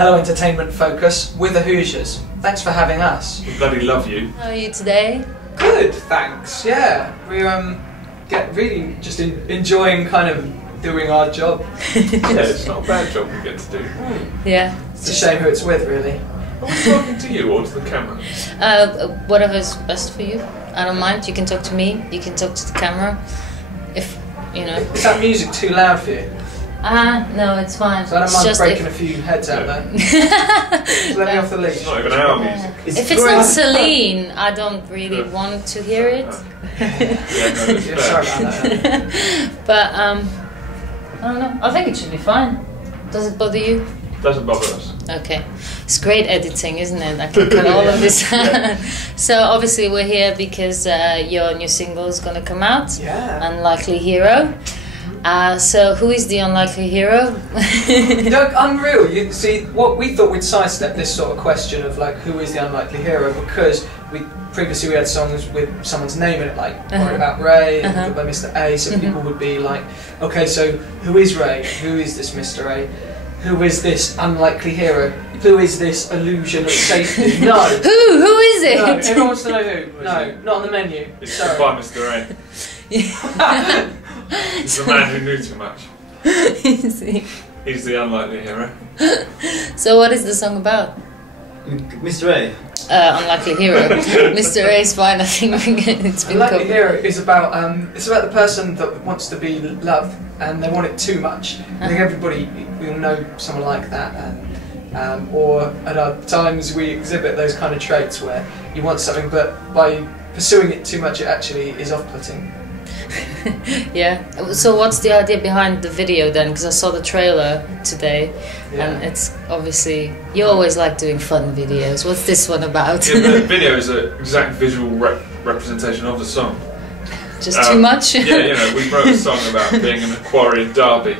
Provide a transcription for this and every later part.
Hello Entertainment Focus, we're the Hoosiers. Thanks for having us. We bloody love you. How are you today? Good, thanks. Yeah, we're get really just enjoying kind of doing our job. Yeah, it's not a bad job we get to do. Yeah. It's a shame who it's with, really. Are we talking to you or to the camera? Whatever's best for you. I don't mind. You can talk to me. You can talk to the camera. If you know. Is that music too loud for you? No, it's fine. So I don't mind breaking a few heads out there. Just let me off the leash. It's not even our music. If it's not Celine, I don't really want to hear it. Yeah, sorry about that. But I don't know. I think it should be fine. Does it bother you? Doesn't bother us. Okay. It's great editing, isn't it? I can cut all of this. So obviously we're here because your new single is going to come out. Yeah. Unlikely Hero. So who is the unlikely hero? No, unreal. You see, what we thought we'd sidestep this sort of question of like who is the unlikely hero, because previously we had songs with someone's name in it, like Worried About Ray and Goodbye Mr. A, so people would be like, okay, so who is Ray? Who is this Mr. A? Who is this unlikely hero? Who is this illusion of safety? No. Who is it? No, everyone wants to know who. No, not on the menu. It's Sorry. Goodbye Mr. A. He's the man who knew too much. He's the unlikely hero. So what is the song about? Mr. A. Unlikely hero. Mr. A is fine. I think it's been Unlikely covered. hero is about it's about the person that wants to be loved and they want it too much. I think everybody we all know someone like that, and or at our times we exhibit those kind of traits where you want something, but by pursuing it too much, it actually is off-putting. Yeah. So what's the idea behind the video then? Because I saw the trailer today, and it's obviously you always like doing fun videos. What's this one about? Yeah, the video is an exact visual representation of the song. Just too much? Yeah, you know, we wrote a song about being in a quarry in Derby.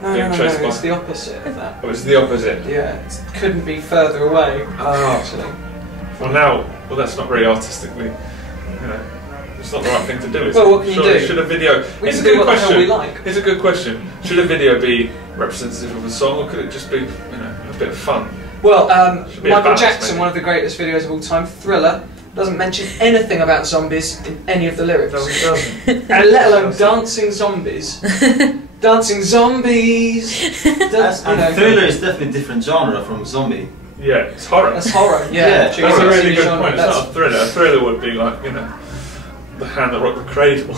No, it's the opposite of that. Oh, it's the opposite. Yeah, it couldn't be further away. Oh, Actually. well that's not very artistically, you know. It's not the right thing to do. Well, what can you do? Should a video? It's a good question. We like. It's a good question. Should a video be representative of a song, or could it just be, you know, a bit of fun? Well, Should be a Michael balance, Jackson, maybe. one of the greatest videos of all time, Thriller, doesn't mention anything about zombies in any of the lyrics. No, it doesn't. And let alone dancing zombies. Dancing zombies. And Thriller is definitely a different genre from zombie. Yeah, it's horror. That's horror. Yeah, That's a really good point. It's not a thriller. A thriller would be like, you know, The Hand That Rocked the Cradle.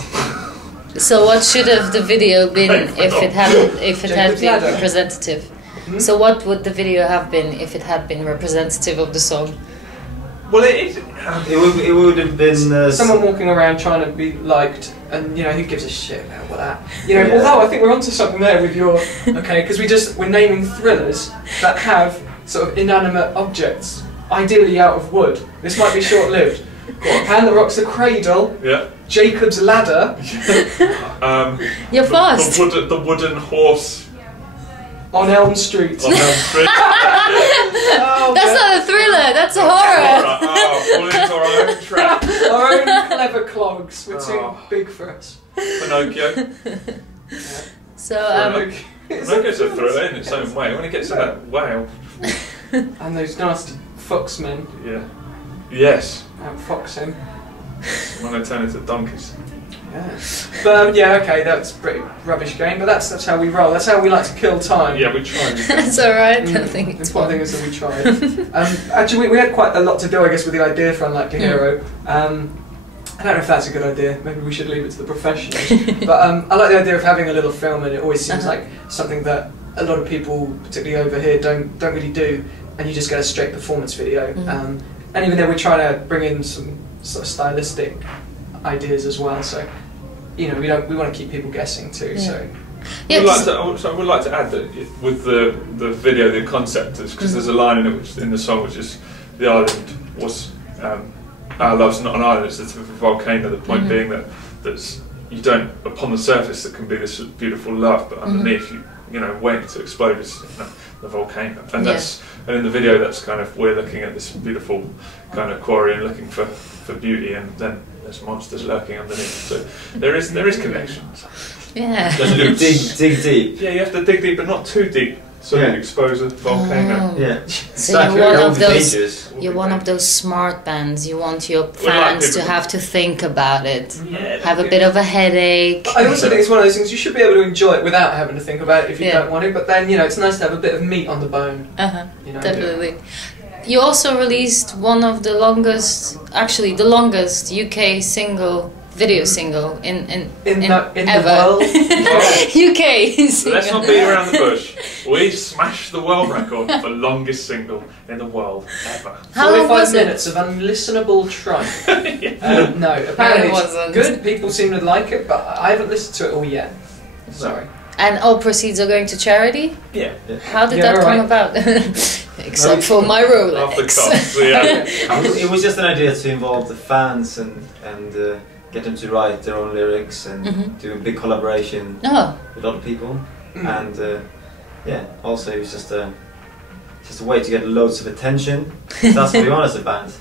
So what should have the video been if it had been representative? So what would the video have been if it had been representative of the song? Well, it would have been someone walking around trying to be liked, and you know who gives a shit about what that. You know, although I think we're onto something there with your because we're naming thrillers that have sort of inanimate objects, ideally out of wood. This might be short-lived. Hand That Rocks the Cradle. Yeah. Jacob's Ladder. You're fast. The wooden horse On Elm Street. on Elm Street. That's not a thriller. That's a horror. Fall into our own trap. Our own clever clogs. We're too big for us. Pinocchio. So Pinocchio's a thriller in its own way. When it gets to that whale. And those nasty foxmen Yeah. Yes. outfox him. When they turn into donkeys. Yeah. But yeah, okay, that's a pretty rubbish game, but that's how we roll. That's how we like to kill time. Yeah, we tried. that's all right. I think It's one thing is that we tried. Actually, we had quite a lot to do, I guess, with the idea for Unlikely Hero. I don't know if that's a good idea. Maybe we should leave it to the professionals. But I like the idea of having a little film, and it always seems like something that a lot of people, particularly over here, don't really do. And you just get a straight performance video. And even then, we try to bring in some sort of stylistic ideas as well. So, you know, we want to keep people guessing too. So. Yeah, I would like to add that with the video, the concept, because there's a line in it in the song which is the island was our love's not an island, it's a tip of a volcano. The point being that's you don't, upon the surface, there can be this beautiful love, but underneath you know waiting to explode is the volcano. And that's and in the video that's kind of we're looking at this beautiful kind of quarry and looking for beauty, and then there's monsters lurking underneath. So there is connection. Yeah. dig deep. Yeah, you have to dig deep, but not too deep, solid exposure, Volcano. Yeah. So you're one of those. Features. You're one of those smart bands. You want your fans to have to think about it, have a bit of a headache. I also think it's one of those things you should be able to enjoy it without having to think about it if you Yeah. don't want to. But then it's nice to have a bit of meat on the bone. Definitely. You also released one of the longest, actually the longest UK video single in the ever. world. UK single. Let's not beat around the bush. We smashed the world record for longest single in the world ever. How long 45 was it? minutes of unlistenable tripe. No, apparently it it's wasn't. good. People seem to like it, but I haven't listened to it all yet. Sorry. And all proceeds are going to charity? Yeah. How did Yeah, that come right. about? Except for my Off the Rolex. cuff. Yeah. It was just an idea to involve the fans and get them to write their own lyrics and do a big collaboration Oh, with other people. And also it was just a way to get loads of attention. That's what we want as a band.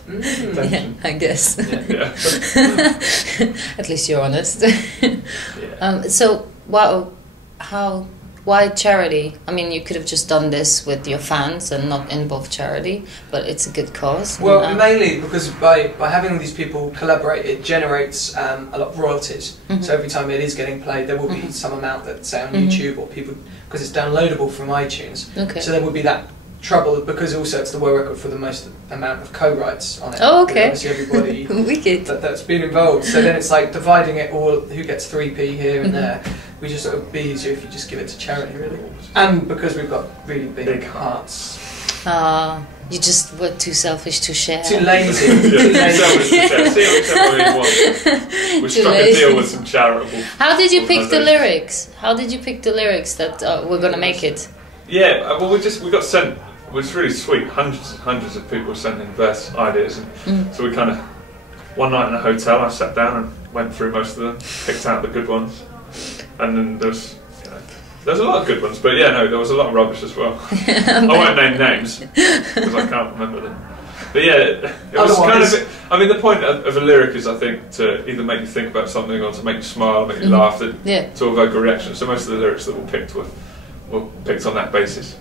yeah, I guess. Yeah. At least you're honest. Yeah. So, why charity? I mean, you could have just done this with your fans and not involve charity, but it's a good cause. Well, mainly because by having these people collaborate, it generates a lot of royalties. So every time it is getting played, there will be some amount that's say on YouTube or people, because it's downloadable from iTunes. Okay. So there will be that trouble, because also it's the world record for the most amount of co-writes on it. Oh, okay. Obviously everybody Wicked. that's been involved. So then it's like dividing it all, who gets 3p here and there. We just sort of be easier if you just give it to charity, really. And because we've got really big hearts. You just were too selfish to share. Too lazy. See whichever way you want. We struck a deal with some charitable. How did you pick the organisations. lyrics? How did you pick the lyrics that we're gonna make it? Yeah, well, we got sent. It was really sweet. Hundreds and hundreds of people sent in verse ideas, and so we kind of one night in a hotel. I sat down and went through most of them, picked out the good ones, and then there's a lot of good ones. But yeah, no, there was a lot of rubbish as well. I won't name names because I can't remember them. But yeah, it was kind of. I mean, the point of a lyric is, I think, to either make you think about something or to make you smile, make you laugh, to evoke a reaction. So most of the lyrics that were picked were picked on that basis.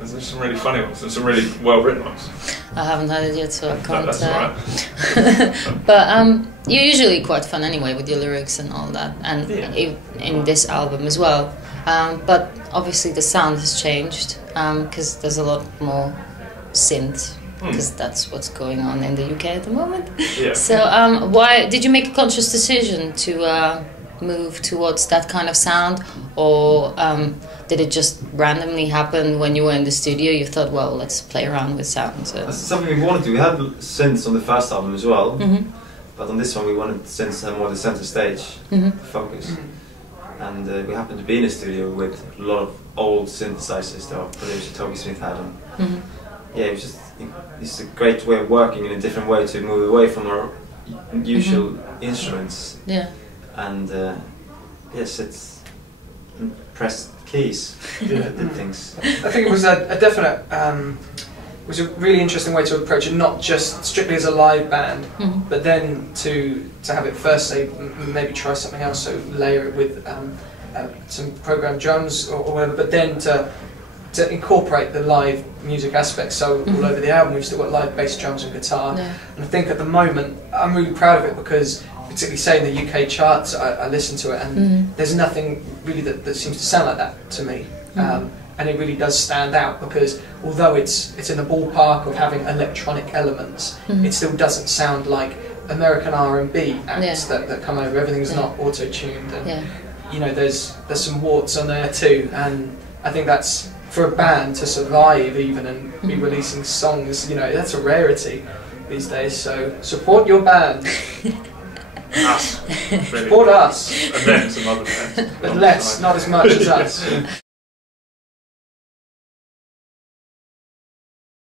There's some really funny ones and some really well written ones. I haven't had it yet, so I can't. That's alright. But you're usually quite fun anyway with your lyrics and all that, and in this album as well. But obviously the sound has changed because there's a lot more synth, because that's what's going on in the UK at the moment. Yeah. So why did you make a conscious decision to move towards that kind of sound, or did it just randomly happen when you were in the studio? You thought, well, let's play around with sounds. That's something we wanted to. We had synths on the first album as well, but on this one we wanted synths to have more the centre stage focus. And we happened to be in a studio with a lot of old synthesizers that our producer Toby Smith had on. Yeah, it's a great way of working in a different way to move away from our usual instruments. Yeah. And yes, it's pressed keys that did things. I think it was a definite. It was a really interesting way to approach it, not just strictly as a live band, but then to have it first, say, maybe try something else, so layer it with some programmed drums or whatever, but then to incorporate the live music aspect. So all over the album we've still got live bass, drums and guitar, and I think at the moment I'm really proud of it, because particularly say in the UK charts I listen to it and there's nothing really that seems to sound like that to me. And it really does stand out, because although it's in the ballpark of having electronic elements, it still doesn't sound like American R&B acts that come over. Everything's not auto-tuned, and there's some warts on there too. And I think that's, for a band to survive even and be releasing songs, that's a rarity these days. So support your band. Us. Really. Support us. And then some other bands. But less, not as much as us.